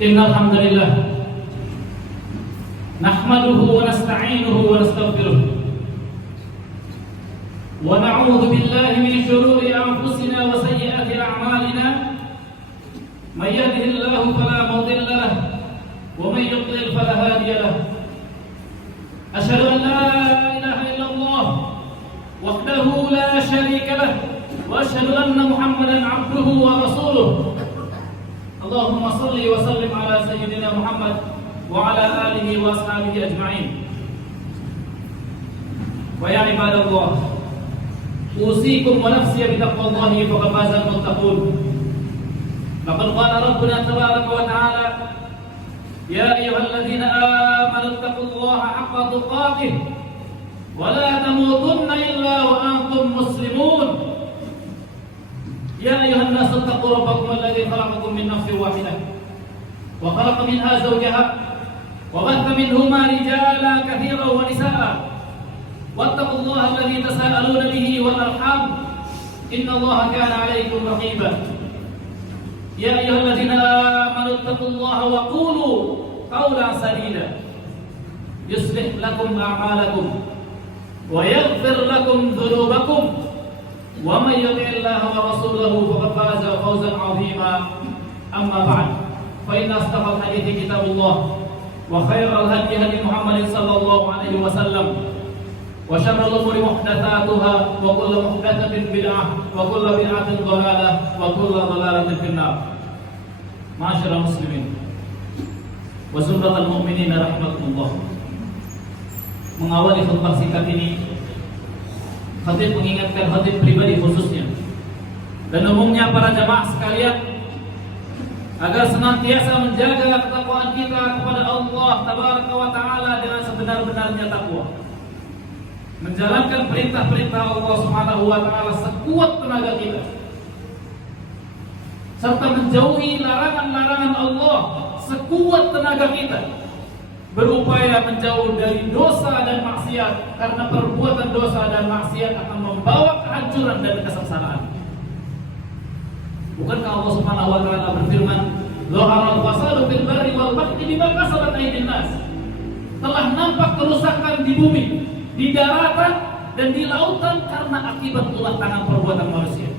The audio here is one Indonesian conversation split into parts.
Innal hamdalillah nahmaduhu wa nasta'inuhu wa nastaghfiruh wa na'udzu billahi min shururi anfusina wa sayyiati a'malina may yahdihillahu fala mudilla lahu wa may yudlil fala hadiya lahu asyhadu an la ilaha illallah wahdahu la syarika lahu wa asyhadu anna Muhammadan 'abduhu wa rasuluh. Allahumma salli wa sallim ala sayyidina Muhammad wa ala alihi wa ashabihi ajma'in. Wa ya ibadallah, usikum wa nafsi bi taqwallahi faqad faza al-muttaqun. Laqad qala rabbuna tabaraka wa ta'ala ya ayyuhalladzina amanu taqullaha haqqa tuqatih wa la tamutunna illa wa antum muslimun. يا أيها الناس اتقوا ربكم الذي خلقكم من نفس واحدة وخلق منها زوجها وبث منهما رجالا كثيرا ونساء واتقوا الله الذي تساءلون به والأرحام إن الله كان عليكم رقيبا. يا أيها الذين آمنوا اتقوا الله وقولوا قولا سديدا يصلح لكم أعمالكم ويغفر لكم ذنوبكم ومن يطع الله ورسوله فقد فاز فوزا عظيما. أما بعد فإن أصدق الحديث كتاب الله وخير الهدي هدي محمد صلى الله عليه وسلم وشر الأمور محدثاتها وكل محدثة بدعة وكل بدعة ضلالة وكل ضلالة في النار. معاشر المسلمين وزمرة المؤمنين رحمكم. Mengawali khutbah singkat ini, khatib mengingatkan khatib pribadi khususnya dan umumnya para jamaah sekalian agar senantiasa menjaga ketakwaan kita kepada Allah Tabaraka wa Ta'ala dengan sebenar-benarnya takwa, menjalankan perintah-perintah Allah Subhanahu wa Ta'ala sekuat tenaga kita, serta menjauhi larangan-larangan Allah sekuat tenaga kita, berupaya menjauh dari dosa dan maksiat, karena perbuatan dosa dan maksiat akan membawa kehancuran dan kesengsaraan. Bukankah Allah Subhanahu wa Ta'ala berfirman, "Zaharal fasadu fil barri wal bahri bima kasabat aydin nas." Telah nampak kerusakan di bumi, di daratan dan di lautan karena akibat ulah tangan perbuatan manusia.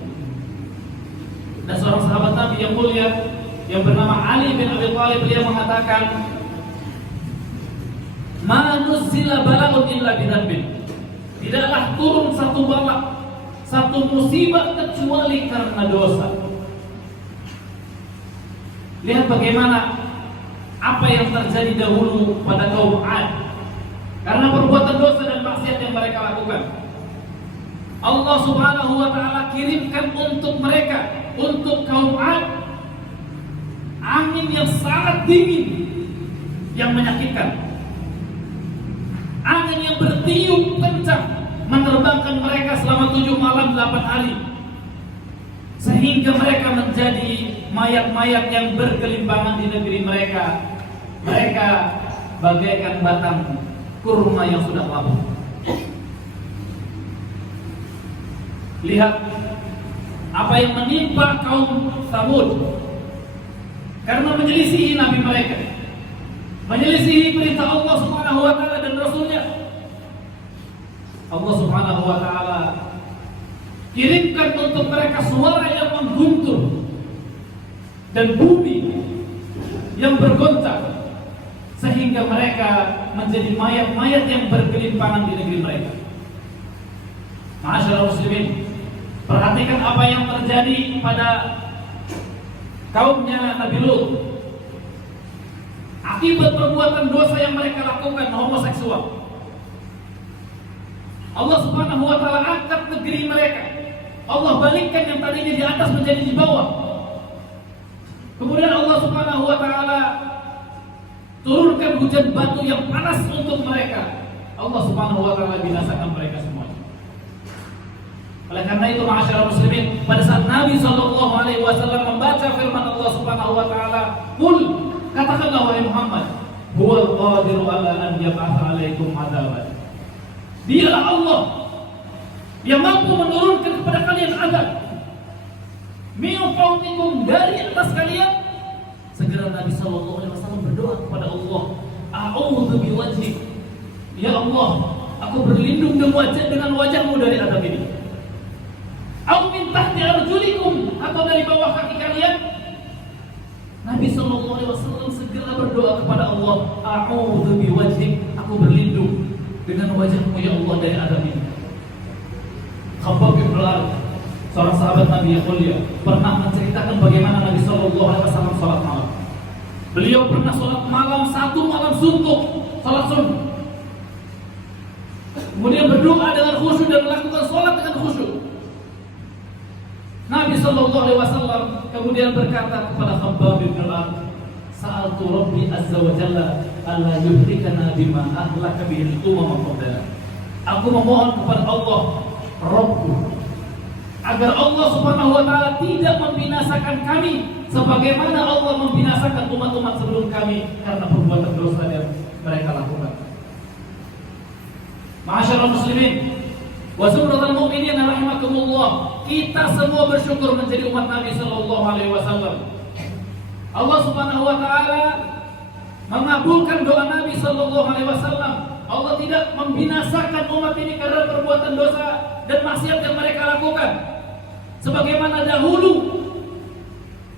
Dan seorang sahabat Nabi yang mulia yang bernama Ali bin Abi Thalib, dia mengatakan, "Ma nuzila bala'un illa bidzambin." Tidaklah turun satu bala, satu musibah kecuali karena dosa. Lihat bagaimana apa yang terjadi dahulu pada kaum Ad, karena perbuatan dosa dan maksiat yang mereka lakukan. Allah Subhanahu wa Ta'ala kirimkan untuk mereka, untuk kaum Ad, angin yang sangat dingin yang menyakitkan, angin yang bertiup kencang menerbangkan mereka selama 7 malam 8 hari, sehingga mereka menjadi mayat-mayat yang bergelimpangan di negeri mereka. Mereka bagaikan batang kurma yang sudah lapuk. Lihat apa yang menimpa kaum Tsamud karena menyelisihi nabi mereka, menyelisihi perintah Allah Subhanahu wa Ta'ala dan Rasulnya. Allah Subhanahu wa Ta'ala kirimkan untuk mereka suara yang mengguntur dan bumi yang bergoncang, sehingga mereka menjadi mayat-mayat yang bergelimpangan di negeri mereka. Ma'asyiral muslimin, perhatikan apa yang terjadi pada kaumnya Nabi Lut. Akibat perbuatan dosa yang mereka lakukan, homoseksual, Allah Subhanahu wa Ta'ala angkat negeri mereka. Allah balikkan yang tadinya di atas menjadi di bawah. Kemudian Allah Subhanahu wa Ta'ala turunkan hujan batu yang panas untuk mereka. Allah Subhanahu wa Ta'ala binasakan mereka semuanya. Oleh karena itu, ma'asyiral muslimin, pada saat Nabi sallallahu alaihi wasallam membaca firman Allah Subhanahu wa Ta'ala, "Qul," katakanlah wahai Muhammad, "Huwal qadiru ala an yab'atsa 'alaikum 'adzaban." Dialah Allah yang mampu menurunkan kepada kalian azab min fawqikum, dari atas kalian. Segera Nabi sallallahu alaihi wasallam berdoa kepada Allah, "A'udzu biwajhik." Ya Allah, aku berlindung dengan wajahmu dari azab ini. Au min tahti arjulikum, atau dari bawah kaki kalian. Nabi sallallahu alaihi wasallam segera berdoa kepada Allah, "A'udzu biwajhik." Aku berlindung dengan wajahmu ya Allah dari azab ini. Khabbab bin Al-Arat, seorang sahabat Nabi yang mulia, pernah menceritakan bagaimana Nabi sallallahu alaihi wasallam salat malam. Beliau pernah salat malam, satu malam suntuk, salat sunnah. Kemudian berdoa dengan khusyuk dan melakukan salat dengan khusyuk. Nabi sallallahu alaihi wasallam kemudian berkata kepada Khabbab bin Al-Arat, "Sa'altu Rabbi azza wa jalla alla yuhlikana bima ahlaka bihi al-umam qablana." Aku memohon kepada Allah, Rabbku, agar Allah Subhanahu wa Ta'ala tidak membinasakan kami sebagaimana Allah membinasakan umat-umat sebelum kami karena perbuatan dosa yang mereka lakukan. Ma'asyiral muslimin wa zumratul mu'minin rahimakumullah, kita semua bersyukur menjadi umat Nabi sallallahu alaihi wasallam. Allah Subhanahu wa Ta'ala mengabulkan doa Nabi sallallahu alaihi wasallam. Allah tidak membinasakan umat ini karena perbuatan dosa dan maksiat yang mereka lakukan, sebagaimana dahulu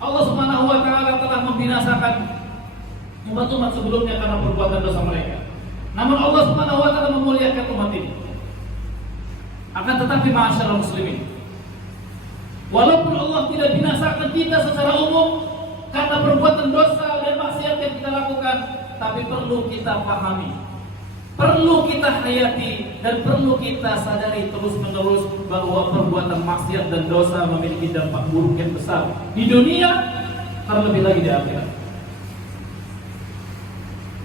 Allah Subhanahu wa Ta'ala telah membinasakan umat-umat sebelumnya karena perbuatan dosa mereka. Namun Allah Subhanahu wa Ta'ala memuliakan umat ini. Akan tetapi ma'asyiral muslimin, walaupun Allah tidak binasakan kita secara umum karena perbuatan dosa dan maksiat yang kita lakukan, tapi perlu kita pahami, perlu kita hayati, dan perlu kita sadari terus-menerus bahwa perbuatan maksiat dan dosa memiliki dampak buruk yang besar di dunia terlebih lagi di akhirat.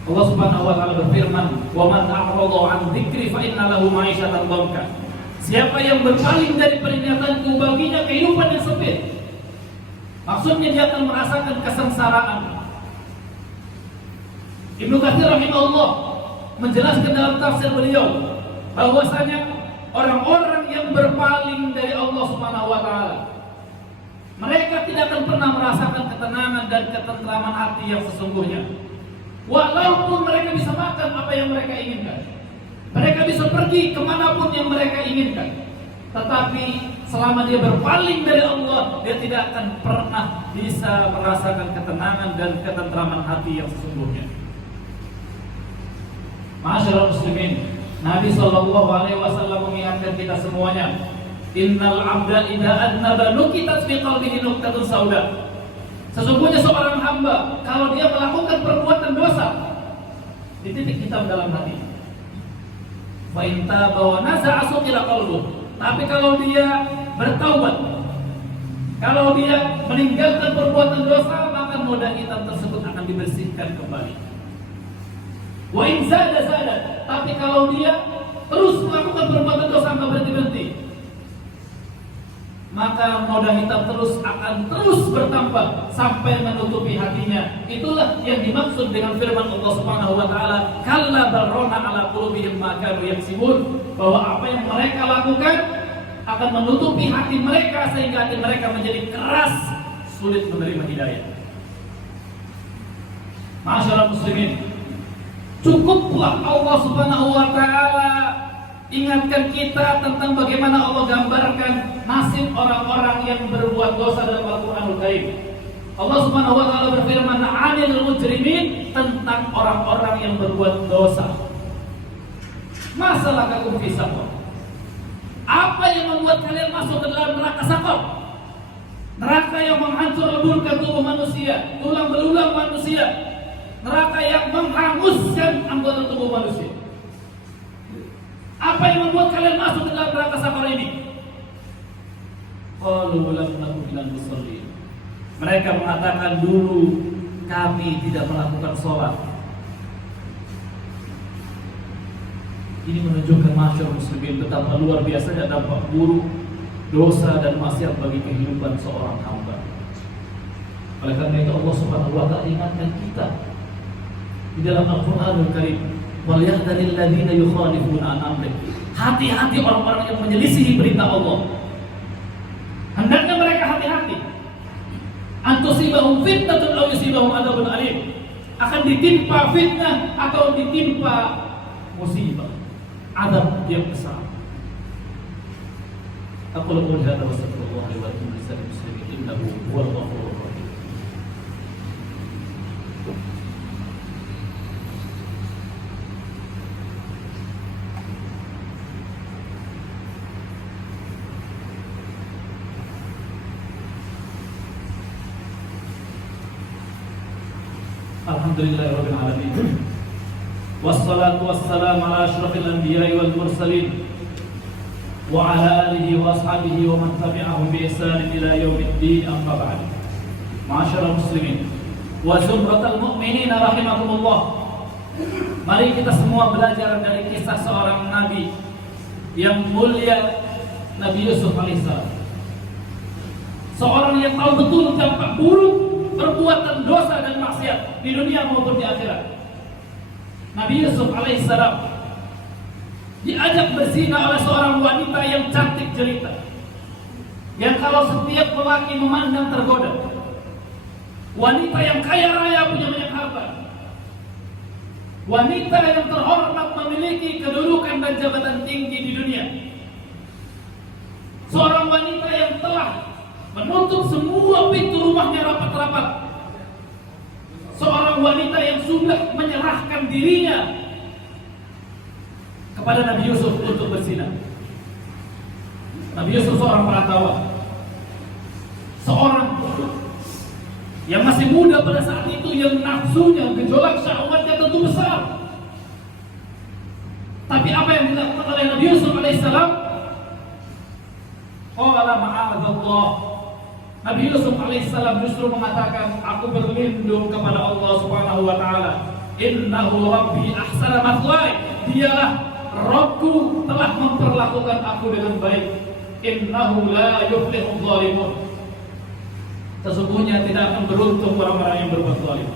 Allah Subhanahu wa taala berfirman, "Wa man a'rada 'an dzikri fa inna lahu ma'isyatan dhanka." Siapa yang berpaling dari peringatanku, baginya kehidupan yang sempit. Maksudnya dia akan merasakan kesengsaraan. Ibnu Katsir rahimahullah menjelaskan dalam tafsir beliau bahwasanya orang-orang yang berpaling dari Allah Subhanahu wa taala, mereka tidak akan pernah merasakan ketenangan dan ketentraman hati yang sesungguhnya. Walaupun mereka bisa makan apa yang mereka inginkan, mereka bisa pergi kemanapun yang mereka inginkan, tetapi selama dia berpaling dari Allah, dia tidak akan pernah bisa merasakan ketenangan dan ketentraman hati yang sesungguhnya. Ma'asyiral muslimin, Nabi SAW mengingatkan kita semuanya, innal abda idza adnaba nukitat fi qalbihi nuqtatun sauda. Sesungguhnya seorang hamba kalau dia melakukan perbuatan dosa, dititik hitam dalam hati. Fa in taba wa naza'a suqila qalbuh. Tapi kalau dia bertaubat, kalau dia meninggalkan perbuatan dosa, maka noda hitam tersebut akan dibersihkan kembali. Wa in zada. Tapi kalau dia terus melakukan perbuatan dosa tanpa berhenti, maka noda hitam akan terus bertambah sampai menutupi hatinya. Itulah yang dimaksud dengan firman Allah Subhanahu wa taala, "Kalla barrona ala qulubihim ma kanu yaksibun." Bahwa apa yang mereka lakukan akan menutupi hati mereka sehingga hati mereka menjadi keras, sulit menerima hidayah. Ma'asyiral muslimin, cukuplah Allah Subhanahu wa taala ingatkan kita tentang bagaimana Allah gambarkan nasib orang-orang yang berbuat dosa dalam Al-Qur'anul Karim. Allah Subhanahu wa taala berfirman, "'anil mujrimin," tentang orang-orang yang berbuat dosa. Masalahkakum fi saqar? Apa yang membuat kalian masuk ke dalam neraka saqar? Neraka yang menghancur-leburkan tubuh manusia, tulang belulang manusia. Neraka yang menghanguskan anggota tubuh manusia. Apa yang membuat kalian masuk ke dalam neraka saqar ini? Qalu lam naku minal musallin. Mereka mengatakan, dulu kami tidak melakukan sholat. Ini menunjukkan masyarakat muslimin betapa luar biasanya dampak buruk dosa dan maksiat bagi kehidupan seorang hamba. Oleh karena itu Allah Subhanahu wa taala ingatkan kita di dalam Al-Qur'anul Karim, wal yahdharil ladzina yukhalifuna an amrih. Hati-hati orang-orang yang menyelisihi perintah Allah. Hendaknya mereka hati-hati. Antusibahum fitnatun aw yusibahum adzabun alim. Akan ditimpa fitnah atau ditimpa musibah, azab yang besar. Aku lakukan hada wa astaghfirullah li wa lakum lisal muslimin innahu huwal ghafurur rahim. Alhamdulillahirabbil alamin. Wassalatu wassalamu ala asyrafil anbiya'i wal mursalin wa ala alihi wa ashabihi wa man tabi'ahum bi ihsan ila yaumiddin, amma ba'd. Ma'asyiral muslimin wa zumratal mu'minin rahimakumullah. Mari kita semua belajar dari kisah seorang nabi yang mulia, Nabi Yusuf alaihissalam. Seorang yang tahu betul dampak buruk perbuatan dosa dan maksiat di dunia maupun di akhirat. Nabi Yusuf alaihissalam diajak berzina oleh seorang wanita yang cantik jelita, yang kalau setiap lelaki memandang tergoda. Wanita yang kaya raya, punya banyak harta. Wanita yang terhormat, memiliki kedudukan dan jabatan tinggi di dunia. Seorang wanita yang telah menutup semua pintu rumahnya rapat-rapat. Seorang wanita yang sudah menyerahkan dirinya kepada Nabi Yusuf untuk berzina. Nabi Yusuf seorang perantauan, seorang yang masih muda pada saat itu, yang nafsunya, gejolak syahwatnya tentu besar. Tapi apa yang dilakukan oleh Nabi Yusuf alaihissalam? Qala ma'adzallah Nabi Yusuf alaihissalam justru mengatakan, aku berlindung kepada Allah Subhanahu wa taala. Innahu rabbi ahsana mathwaya. Dialah Rabbku, telah memperlakukan aku dengan baik. Innahu la yuflihul zalimun. Sesungguhnya tidak akan beruntung orang-orang yang berbuat zalim.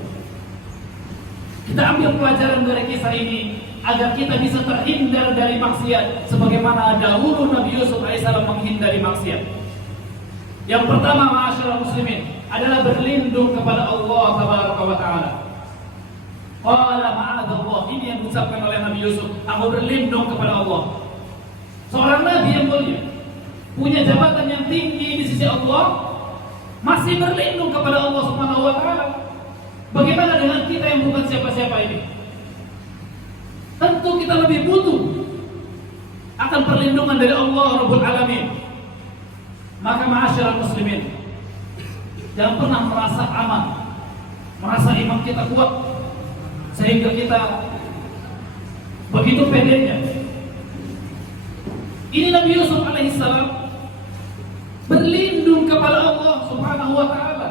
Kita ambil pelajaran dari kisah ini agar kita bisa terhindar dari maksiat sebagaimana dahulu Nabi Yusuf alaihissalam menghindari maksiat. Yang pertama, ma'asyiral muslimin, adalah berlindung kepada Allah tabaraka wa taala. Qala ma'adzallah, ini yang diucapkan oleh Nabi Yusuf, aku berlindung kepada Allah. Seorang nabi yang mulia, punya jabatan yang tinggi di sisi Allah, masih berlindung kepada Allah Subhanahu wa taala. Bagaimana dengan kita yang bukan siapa-siapa ini? Tentu kita lebih butuh akan perlindungan dari Allah Rabbul Alamin. Maka ma'asyiral muslimin, jangan pernah merasa aman, merasa iman kita kuat sehingga kita begitu pedenya. Ini Nabi Yusuf alaihissalam berlindung kepada Allah Subhanahu wa taala.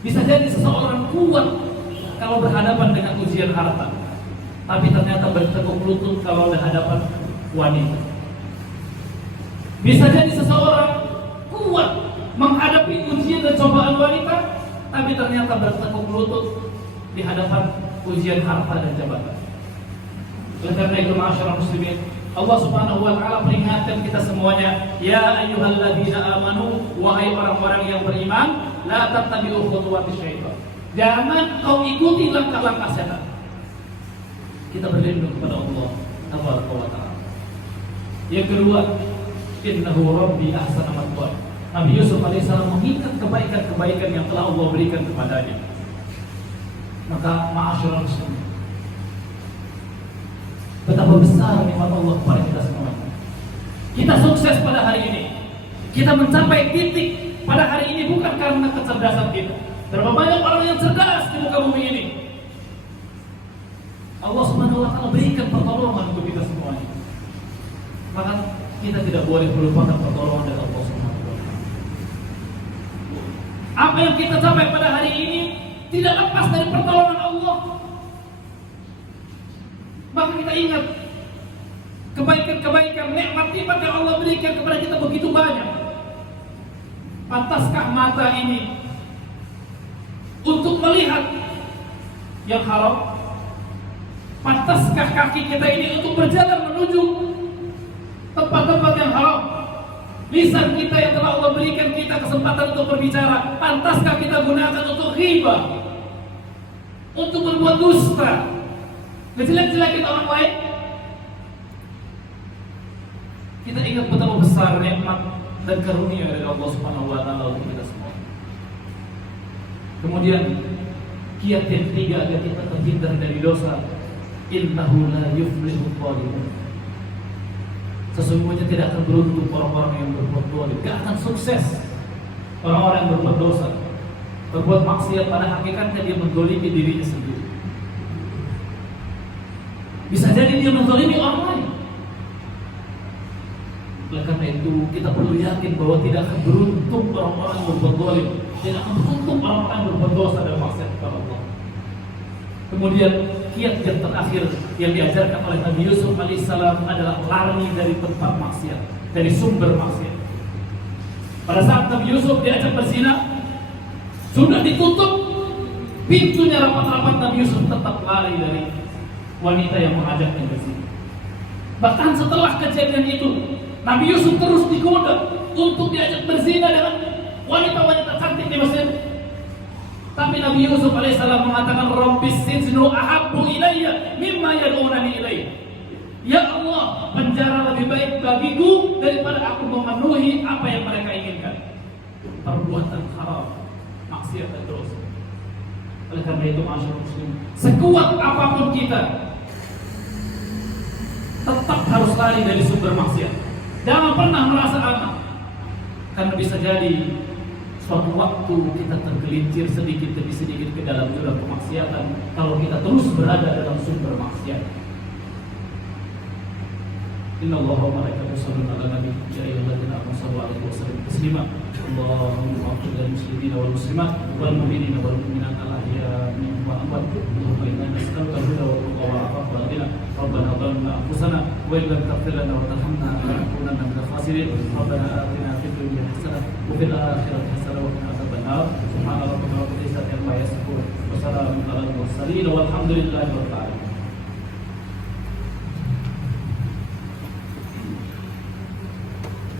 Bisa jadi seseorang kuat kalau berhadapan dengan ujian harta, tapi ternyata bertekuk lutut kalau berhadapan wanita. Bisa jadi seseorang kuat menghadapi ujian dan cobaan wanita, tapi ternyata bertekuk lutut di hadapan ujian harta dan jabatan. Oleh karena itu, ma'asyiral muslimin, Allah Subhanahu wa taala peringatkan kita semuanya, ya ayyuhalladzina amanu, wahai orang-orang yang beriman, la tattabi'u khutuwatis syaitan. Jangan kau ikuti langkah-langkah setan. Kita berlindung kepada Allah tabaraka wa taala. Yang kedua, innahu rabbi ahsana mathwaya. Nabi Yusuf alaihissalam mengingat kebaikan-kebaikan yang telah Allah berikan kepadanya. Maka ma'asyiral muslimin, betapa besar nikmat Allah kepada kita semua. Kita sukses pada hari ini, kita mencapai titik pada hari ini bukan karena kecerdasan kita. Berapa banyak orang yang cerdas di muka bumi ini. Allah Subhanahu wa taala berikan pertolongan untuk kita semuanya. Maka kita tidak boleh melupakan pertolongan dari Allah Subhanahu wa taala. Apa yang kita capai pada hari ini tidak lepas dari pertolongan Allah. Maka kita ingat kebaikan-kebaikan, nikmat-nikmat yang Allah berikan kepada kita begitu banyak. Pantaskah mata ini untuk melihat yang haram? Pantaskah kaki kita ini untuk berjalan menuju tempat-tempat yang haram? Lisan kita yang telah Allah berikan kita kesempatan untuk berbicara, pantaskah kita gunakan untuk ghibah, untuk berbuat dusta, ngejelek-jelekin orang lain? Kita ingat betapa besar nikmat dan karunia dari Allah Subhanahu wa taala untuk kita semua. Kemudian kiat yang ketiga agar kita terhindar dari dosa, innahu la yuflihul zalimun. Sesungguhnya tidak akan beruntung orang-orang yang berbuat zalim, tidak akan sukses orang-orang yang berbuat dosa, berbuat maksiat. Pada hakikatnya dia menzalimi dirinya sendiri. Bisa jadi dia menzalimi orang lain. Oleh karena itu kita perlu yakin bahwa tidak akan beruntung orang-orang yang berbuat zalim, tidak akan beruntung orang-orang yang berbuat dosa dan maksiat kepada Allah. Kemudian kiat yang terakhir yang diajarkan oleh Nabi Yusuf alaihissalam adalah lari dari tempat maksiat, dari sumber maksiat. Pada saat Nabi Yusuf diajak berzina, sudah ditutup pintunya rapat-rapat, Nabi Yusuf tetap lari dari wanita yang mengajaknya berzina. Bahkan setelah kejadian itu, Nabi Yusuf terus digoda untuk diajak berzina dengan wanita-wanita cantik di Mesir. Tapi Nabi Yusuf alaihissalam mengatakan, Rabbis sijnu ahabbu ilayya mimma yad'unani ilayya. Ya Allah, penjara lebih baik bagiku daripada aku memenuhi apa yang mereka inginkan. Perbuatan haram, maksiat dan dosa. Oleh karena itu, masyarakat muslim, sekuat apapun kita, tetap harus lari dari sumber maksiat. Jangan pernah merasa aman, karena bisa jadi suatu waktu kita tergelincir sedikit demi sedikit ke dalam jurang kemaksiatan kalau kita terus berada dalam sumber maksiat. إن الله وملائكته يصلون على النبي يا أيها الذين آمنوا صلوا عليه وسلموا تسليما اللهم اغفر للمسلمين والمسلمات والمؤمنين والمؤمنات الأحياء منهم والأموات اللهم إنا نسألك الهدى والتقى والعفاف والغنى ربنا ظلمنا أنفسنا وإن لم تغفر لنا وترحمنا لنكونن من الخاسرين ربنا آتنا في الدنيا حسنة وفي الآخرة حسنة وقنا عذاب النار سبحان ربك رب العزة عما يصفون وسلام على المرسلين والحمد لله رب العالمين.